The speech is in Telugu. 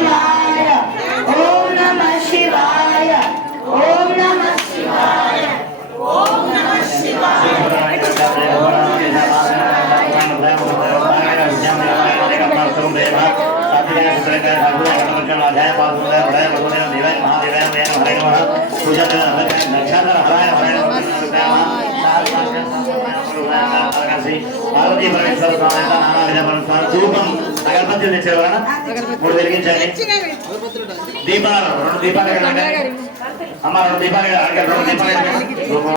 शिवाय। ओम नमः शिवाय। ओम नमः शिवाय। ओम नमः शिवाय। पार्वती परमेश्वर स्वामी का नाना विधि परमेश्वर रूपम అగరబత్తులు మూడు వెలిగించండి దీపాలు రెండు దీపాలు అమ్మ రెండు దీపాలు